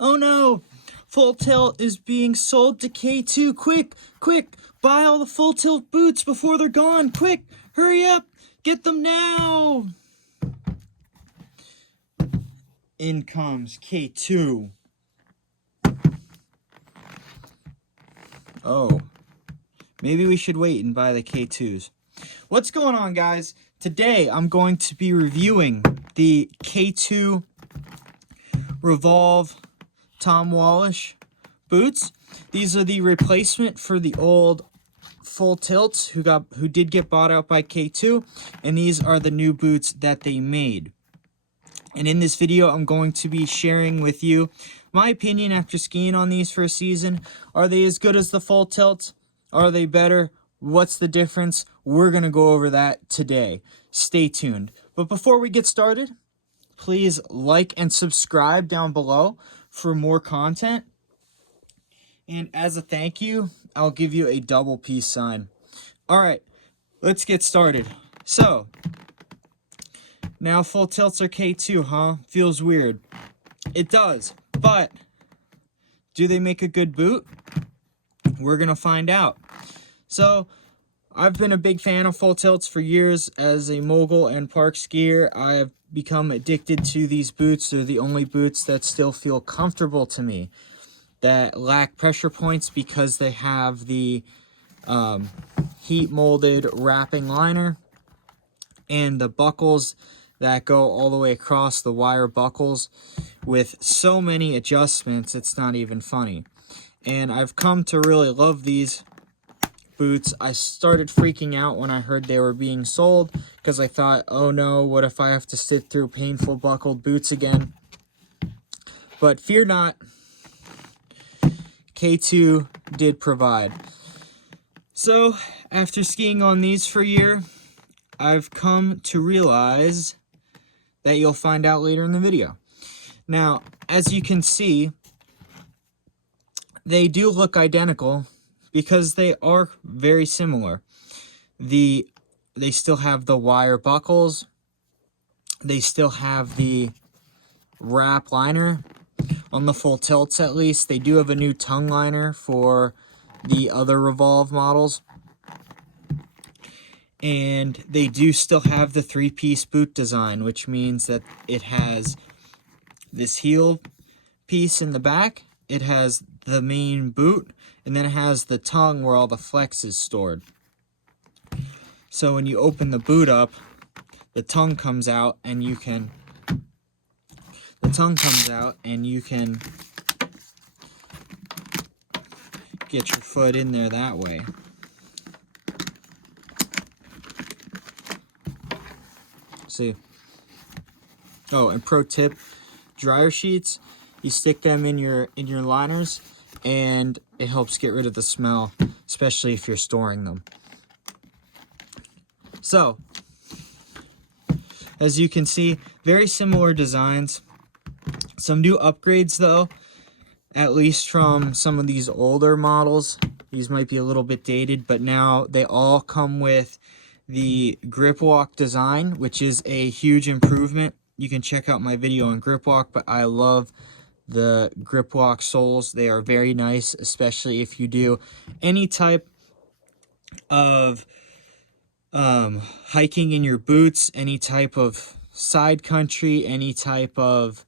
Oh no! Full Tilt is being sold to K2. Quick! Quick! Buy all the Full Tilt boots before they're gone! Quick! Hurry up! Get them now! In comes K2. Oh. Maybe we should wait and buy the K2s. What's going on, guys? Today I'm going to be reviewing the K2 Revolve Tom Wallish boots. These are the replacement for the old Full Tilts who did get bought out by K2, and these are the new boots that they made. And in this video, I'm going to be sharing with you my opinion after skiing on these for a season. Are they as good as the Full Tilts? Are they better? What's the difference? We're going to go over that today. Stay tuned. But before we get started, please like and subscribe down below for more content. And as a thank you, I'll give you a double peace sign. All right, let's get started. So, now Full Tilts are K2, huh? Feels weird. It does, but do they make a good boot? We're going to find out. So, I've been a big fan of Full Tilts for years. As a mogul and park skier, I have become addicted to these boots. They're the only boots that still feel comfortable to me, that lack pressure points because they have the heat molded wrapping liner and the buckles that go all the way across, the wire buckles with so many adjustments, it's not even funny. And I've come to really love these boots. I started freaking out when I heard they were being sold because I thought, oh no, what if I have to sit through painful buckled boots again? But fear not, K2 did provide. So after skiing on these for a year, I've come to realize that you'll find out later in the video. Now, as you can see, they do look identical because they are very similar. They still have the wire buckles. They still have the wrap liner. On the Full Tilts, at least, they do have a new tongue liner for the other Revolve models. And they do still have the three-piece boot design, which means that it has this heel piece in the back, it has the main boot, and then it has the tongue where all the flex is stored. So when you open the boot up, the tongue comes out and you can get your foot in there that way. See. Oh, and pro tip, dryer sheets, you stick them in your liners and it helps get rid of the smell, especially if you're storing them. So, as you can see, very similar designs. Some new upgrades though, at least from some of these older models. These might be a little bit dated, but now they all come with the grip walk design, which is a huge improvement. You can check out my video on grip walk, but I love the grip walk soles. They are very nice, especially if you do any type of hiking in your boots, any type of side country, any type of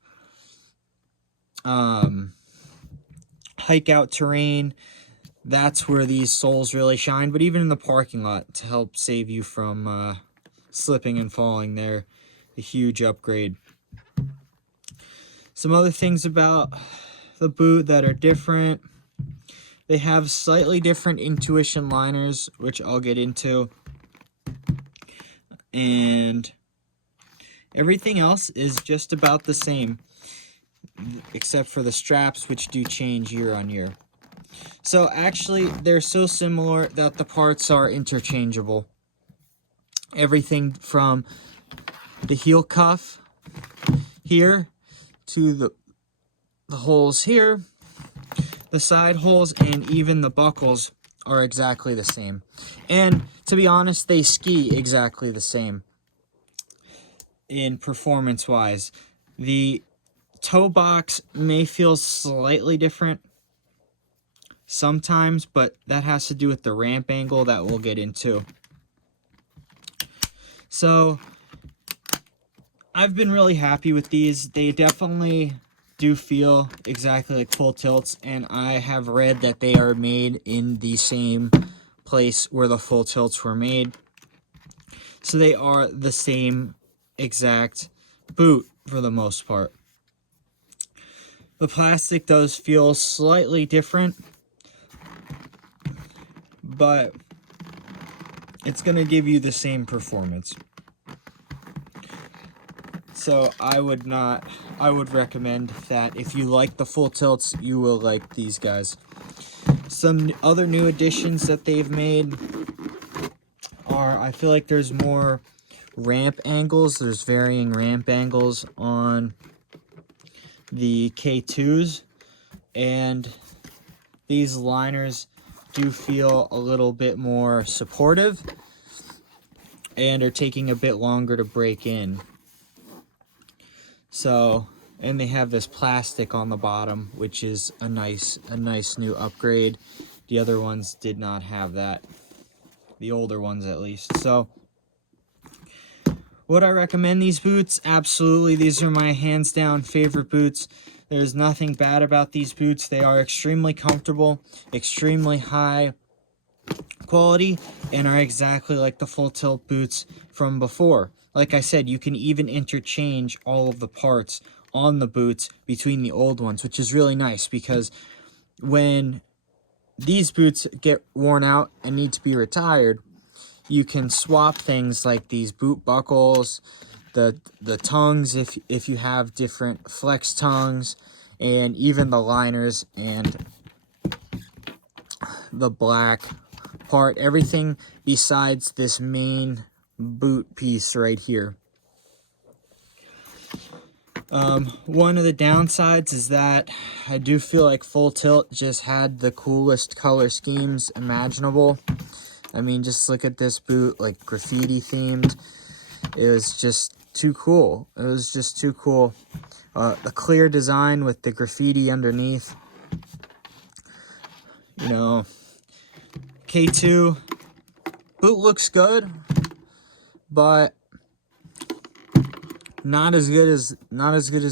hike out terrain. That's where these soles really shine. But even in the parking lot, to help save you from slipping and falling, they're a huge upgrade. Some other things about the boot that are different: they have slightly different intuition liners, which I'll get into, and everything else is just about the same, except for the straps, which do change year on year. So actually, they're so similar that the parts are interchangeable. Everything from the heel cuff here to the holes here, the side holes, and even the buckles are exactly the same. And to be honest, they ski exactly the same in performance-wise. The toe box may feel slightly different sometimes, but that has to do with the ramp angle that we'll get into. So I've been really happy with these. They definitely do feel exactly like full tilts, and I have read that they are made in the same place where the full tilts were made. So they are the same exact boot for the most part. The plastic does feel slightly different, but it's going to give you the same performance. So I would recommend that if you like the full tilts, you will like these guys. Some other new additions that they've made are, I feel like there's more ramp angles. There's varying ramp angles on the K2s, and these liners do feel a little bit more supportive and are taking a bit longer to break in. So, and they have this plastic on the bottom, which is a nice new upgrade. The other ones did not have that, the older ones at least. So would I recommend these boots? Absolutely. These are my hands down favorite boots. There's nothing bad about these boots. They are extremely comfortable, extremely high quality, and are exactly like the full tilt boots from before. Like I said, you can even interchange all of the parts on the boots between the old ones, which is really nice, because when these boots get worn out and need to be retired, you can swap things like these boot buckles, the tongues if you have different flex tongues, and even the liners and the black part, everything besides this main boot piece right here. One of the downsides is that I do feel like Full Tilt just had the coolest color schemes imaginable. I mean, just look at this boot, like graffiti themed. It was just too cool. It was just too cool. The clear design with the graffiti underneath. You know, K2 boot looks good, but not as good as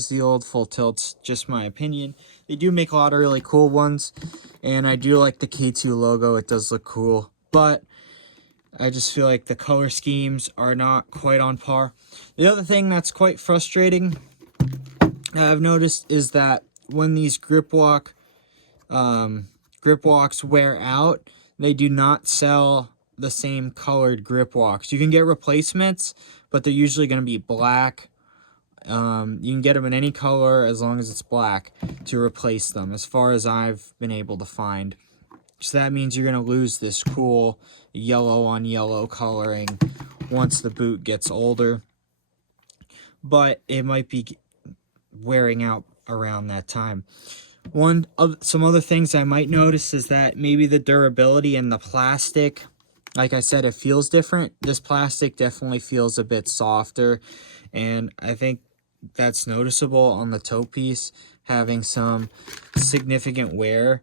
the old Full Tilts, just my opinion. They do make a lot of really cool ones, and I do like the K2 logo. It does look cool, but I just feel like the color schemes are not quite on par. The other thing that's quite frustrating that I've noticed is that when these grip walks wear out, they do not sell the same colored grip walks. You can get replacements, but they're usually going to be black. You can get them in any color as long as it's black to replace them, as far as I've been able to find. So that means you're going to lose this cool yellow on yellow coloring once the boot gets older. But it might be wearing out around that time. Some other things I might notice is that maybe the durability and the plastic, like I said, it feels different. This plastic definitely feels a bit softer, and I think that's noticeable on the toe piece, having some significant wear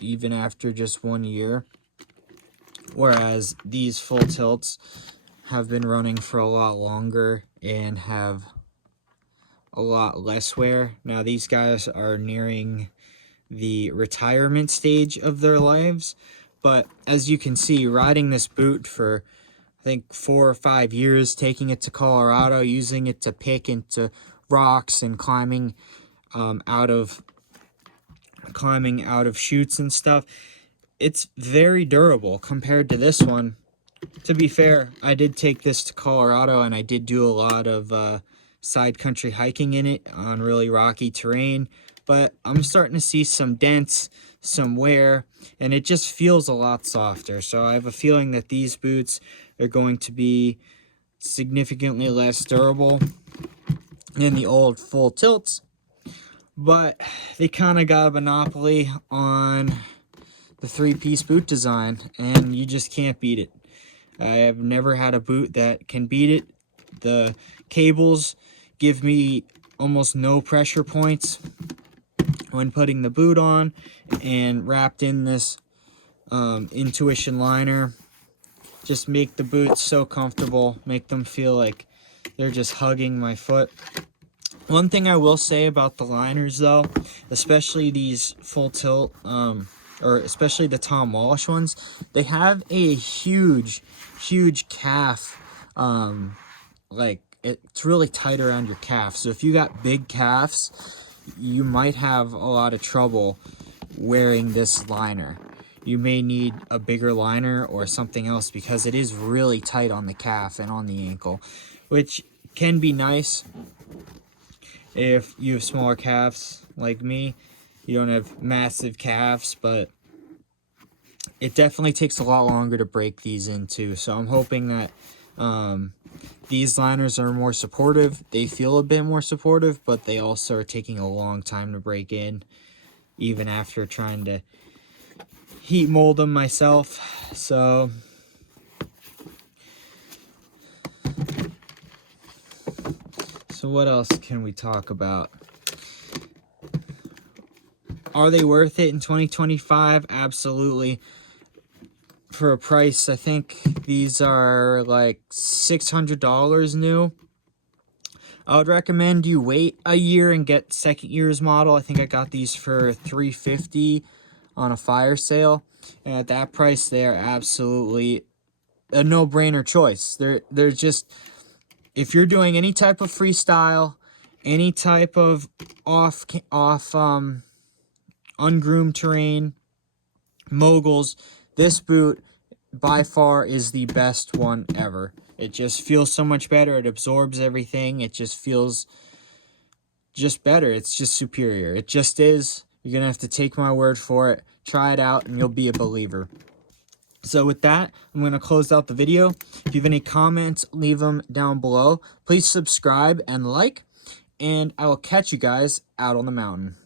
even after just 1 year, whereas these Full Tilts have been running for a lot longer and have a lot less wear. Now these guys are nearing the retirement stage of their lives, but as you can see, riding this boot for I think 4 or 5 years, taking it to Colorado, using it to pick into rocks and climbing out of chutes and stuff, it's very durable compared to this one. To be fair, I did take this to Colorado, and I did do a lot of side country hiking in it on really rocky terrain, but I'm starting to see some dents, some wear, and it just feels a lot softer. So I have a feeling that these boots are going to be significantly less durable than the old Full Tilts, but they kind of got a monopoly on the three-piece boot design, and you just can't beat it. I have never had a boot that can beat it. The cables give me almost no pressure points when putting the boot on, and wrapped in this Intuition liner. Just make the boots so comfortable, make them feel like they're just hugging my foot. One thing I will say about the liners though, especially these full tilt, or especially the Tom Walsh ones, they have a huge calf, like it's really tight around your calf. So if you got big calves, you might have a lot of trouble wearing this liner. You may need a bigger liner or something else because it is really tight on the calf and on the ankle, which can be nice if you have smaller calves like me. You don't have massive calves, but it definitely takes a lot longer to break these into. So I'm hoping that these liners are more supportive. They feel a bit more supportive, but they also are taking a long time to break in, even after trying to heat mold them myself. So what else can we talk about? Are they worth it in 2025? Absolutely. For a price, I think these are like $600 new. I would recommend you wait a year and get second year's model. I think I got these for $350 on a fire sale, and at that price they are absolutely a no-brainer choice. They're just, if you're doing any type of freestyle, any type of off ungroomed terrain, moguls, this boot by far is the best one ever. It just feels so much better. It absorbs everything. It just feels just better. It's just superior. It just is. You're gonna have to take my word for it. Try it out and you'll be a believer. So with that, I'm going to close out the video. If you have any comments, leave them down below. Please subscribe and like, and I will catch you guys out on the mountain.